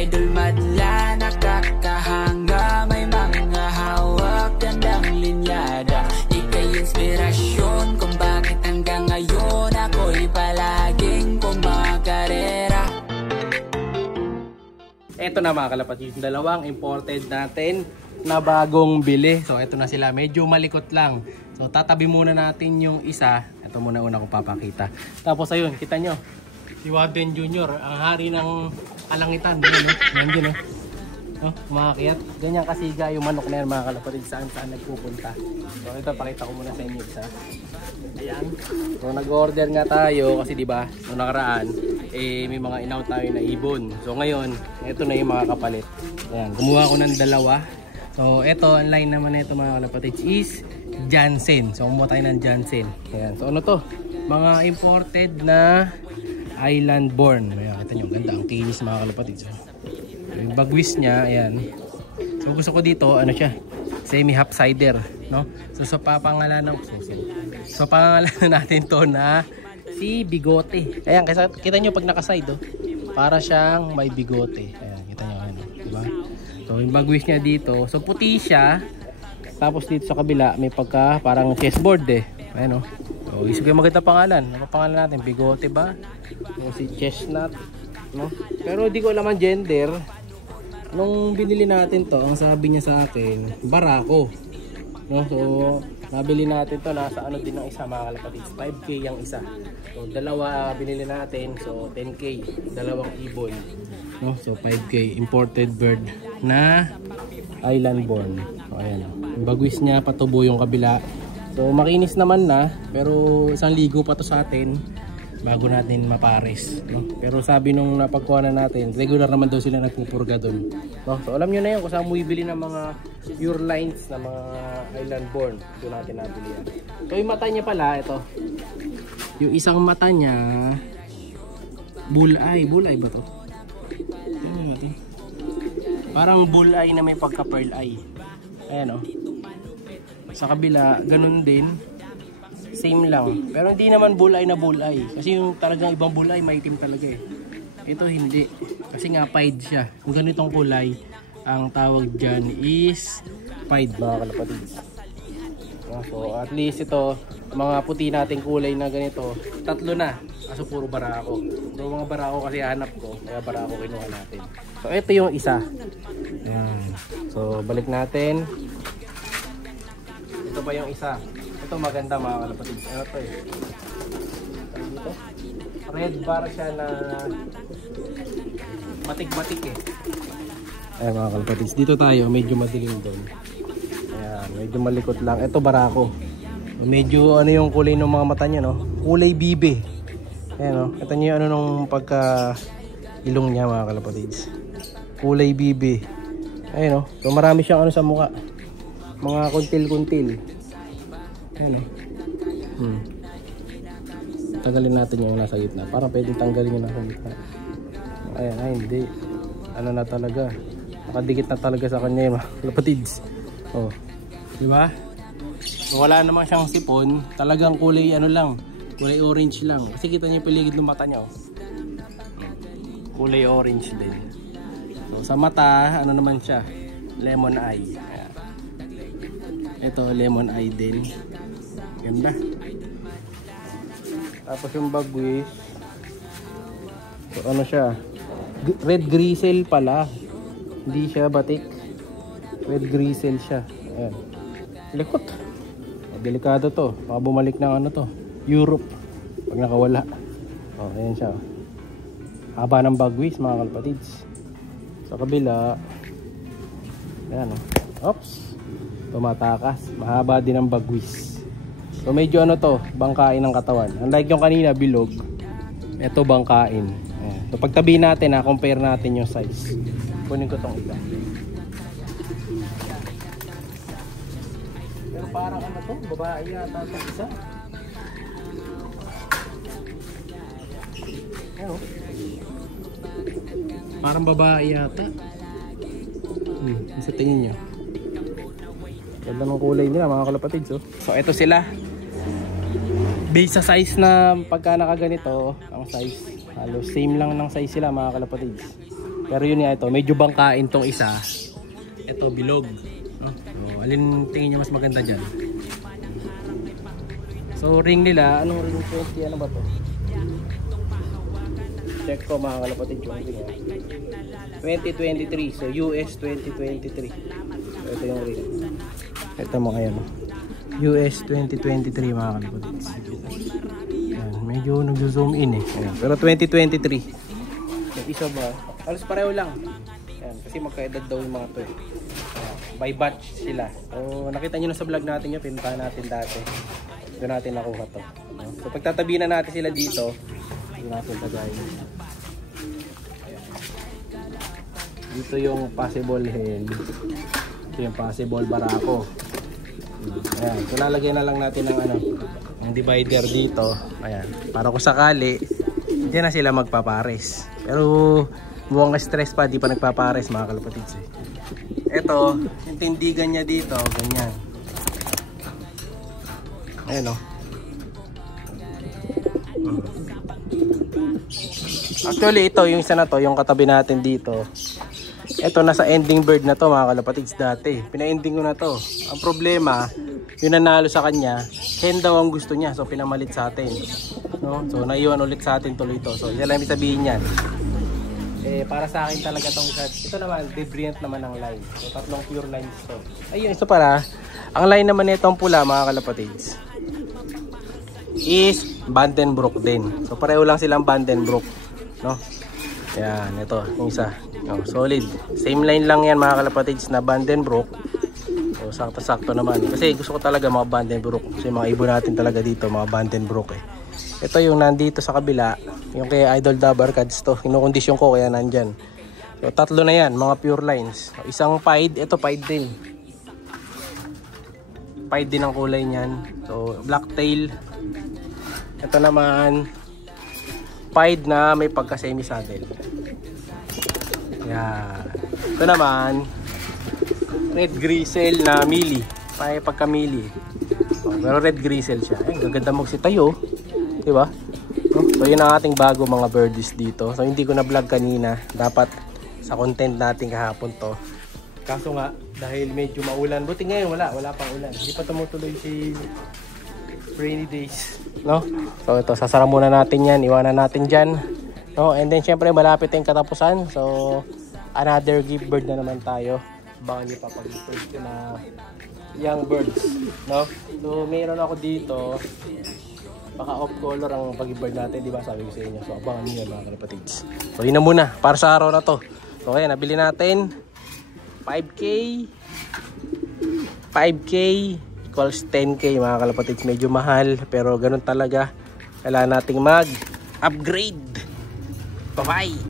idol madla, nakakahanga, may mga hawak, gandang linyada. Ika'y inspirasyon kung bakit hanggang ngayon ako'y palaging kumakarera. Ito na mga kalapatid, yung dalawang imported natin na bagong bili. So ito na sila, medyo malikot lang. So tatabi muna natin yung isa. Ito muna una kong papakita. Tapos ayun, kita nyo, si Warden Jr., ang hari ng kalangitan. Yan din, oh, umakakit. Ganyan kasiga yung manok na yan mga kalapatid, saan nagpupunta. So ito, pakita ko muna sa inyo isa. Ayan. So nag-order nga tayo kasi diba, nung nakaraan, may mga inaw tayo na ibon. So ngayon, ito na yung mga kapalit. Ayan, kumuha ko ng dalawa. So ito, ang line naman nito mga kalapatid is Jansen. So kumuha tayo ng Jansen. Ayan, so ano to? Mga imported na island born. Ayan, kita nyo, ganda ang kinis mga kalapatid. So, yung bagwis niya, ayan. So gusto ko dito, ano siya, semi half cider, no? So sa papangalanan natin to na si Bigote. Ayan, kasi kita nyo pag nakaside, oh, para siyang may bigote. Ayan, kita nyo, ano, diba? So yung bagwis niya dito, so puti siya. Tapos dito sa kabila may pagka parang chessboard eh. Ayan, oh. So isip ko makita pangalan. Ano pangalan natin? Bigote ba? O si Chestnut, no? Pero di ko alam ang gender. Nung binili natin to, ang sabi niya sa akin, Barako, no? So nabili natin to, nasa ano din ng isa mga kalapatid, 5K ang isa. So dalawa binili natin, so 10K, dalawang ibon, no? So 5K imported bird na island born. So ayan, yung bagwis niya patubo yung kabila. So makinis naman na, pero isang ligo pa to sa atin bago natin mapares, no? Pero sabi nung napagkuha na natin, regular naman daw sila nagpupurga doon, no? So alam nyo na yun kung saan bumibili ng mga pure lines na mga island born. Doon natin nabili yan. So yung mata niya pala, ito yung isang mata niya, bulleye ba to? Ano ba to? Parang bulleye na may pagka pearl eye. Ayan, oh. Sa kabila, ganun din. Same lang. Pero hindi naman bulleye na bulleye. Kasi yung talagang ibang bulleye, maitim talaga eh. Ito hindi. Kasi nga pied siya. Kung ganitong kulay, ang tawag dyan is pied mga kalapatid. So at least ito, mga puti nating kulay na ganito, 3 na. Kaso puro barako. So mga barako kasi hanap ko. Kaya barako kinuha natin. So ito yung isa. Ayan. So balik natin. Ito ba yung isa? Ito maganda mga kalapatid. Ano to eh? Dito? Red bar siya na matik-matik eh. Ayan mga kalapatid. Dito tayo. Medyo madilim doon. Ayan. Medyo malikot lang. Ito barako. Medyo ano yung kulay ng mga mata niya, no? Kulay bibe. Ayan, no? Ito niyo ano nung pagka ilong niya mga kalapatid. Kulay bibe. Ayan, no? So marami siyang ano sa mukha. Mga kuntil-kuntil. Ayan, tanggalin natin yung nasa gitna. Parang pwedeng tanggalin yung nasa gitna. Ayan, ay hindi. Ano na talaga. Nakadikit na talaga sa kanya yung lapatids. Oh. Diba? So, wala namang siyang sipon. Talagang kulay ano lang. Kulay orange lang. Kasi kita niyo yung paligid ng mata niya. Oh. Kulay orange din. So sa mata, ano naman siya? Lemon eye. Ayan. Ito, lemon eye din. Ganda. Tapos yung bagwis, so ano siya, red grizzle pala, hindi siya batik, red grizzle siya. Ayan. Likot, delikado to, baka bumalik ng ano to, Europe pag nakawala. Oh, ayan siya, haba ng bagwis mga kalpatids. Sa kabila, ayan, oh. Oops, tumatakas, mahaba din ang bagwis. So medyo ano to, bangkain ng katawan. Unlike yung kanina bilog, ito bangkain. Ayan. So pagtabi natin, compare natin yung size. Kunin ko tong isa. Pero parang ano to, babae yata itong isa. Ayan, parang babae yata. Sa tingin nyo. Ganda ng kulay nila mga kalapatids. So ito sila. Base sa size na pagka nakaganito, ang size halos same lang ng size sila mga kalapatids. Pero yun nga ito, medyo bangkain tong isa. Ito bilog. No? So, alin tingin nyo mas maganda dyan? So ring nila, anong ring 20? Ano ba to? Check ko mga kalapatid yung ring. 2023. So US 2023. So, ito yung ring. Ito mo kayo. US 2023 mga kalapatid. Ayan, medyo nag-zoom in eh. Ayan. Pero 2023. Yung isa ba? Halos pareho lang. Ayan, kasi magkaedad daw yung mga to eh. Ayan, by batch sila. So nakita nyo na sa vlog natin yun. Pinuntahan natin dati. Doon natin nakuha to. So pagtatabi na natin sila dito, doon natin tagayin. Dito yung possible hen. Ito yung possible barako. Ayan, so lalagyan na lang natin ng ano, ng divider dito. Ayan, para kung sakali, diyan na sila magpapares. Pero mukhang stress pa, di pa nagpapares mga kalapatids eh. Ito, yung tindigan niya dito, ganyan. Ayan o. Actually ito, yung isa na to, yung katabi natin dito. Ito, nasa ending bird na to mga kalapatids dati. Pina-ending ko na to. Ang problema, yung nanalo sa kanya, hen daw ang gusto niya. So pinamalit sa atin. No? So naiwan ulit sa atin tuloy to. So yan lang sabihin yan. Eh, para sa akin talaga tong shot. Ito naman, debriant naman ang line. So tatlong pure lines to. Ayun, ito pala. Ang line naman nitong pula mga kalapatids is Vandenbroek din. So pareho lang silang Vandenbroek, no? Yan, ito yung isa. No, solid. Same line lang yan mga kalapatids na Vandenbroek. So sakto-sakto naman. Kasi gusto ko talaga mga Vandenbroek. Kasi mga ibon natin talaga dito, mga Vandenbroek eh. Ito yung nandito sa kabila, yung kay Idol Dabar Cards to. Kinukondisyon ko kaya nandyan. So tatlo na yan, mga pure lines. So, isang pied, ito pied din. Pied din ang kulay niyan. So blacktail. Ito naman pied na may pagka semi saddle. Yan. Ito naman red grizzle na mili. May pagka mili. Oh, pero red grizzle siya. Ay, gaganda magsitayo. Diba? Oh, so yun ang ating bago mga birdies dito. So hindi ko na vlog kanina. Dapat sa content natin kahapon to. Kaso nga dahil medyo maulan. Buti ngayon wala pang ulan. Hindi pa tumutuloy si rainy days, no? So ito, sasara muna natin yan, iwanan natin dyan, no? And then syempre malapit yung katapusan. So another gift bird na naman tayo. Baka nyo pa pag-bird na young birds, no? So mayroon ako dito, baka off color ang pag-bird natin, di ba? Sabi ko sa inyo. So abangan nyo yan mga kalapatids. So yun na muna para sa araw na to. So kaya nabili natin 5K equals 10K mga kalapatids. Medyo mahal pero ganun talaga. Kailangan nating mag-upgrade. Bye bye.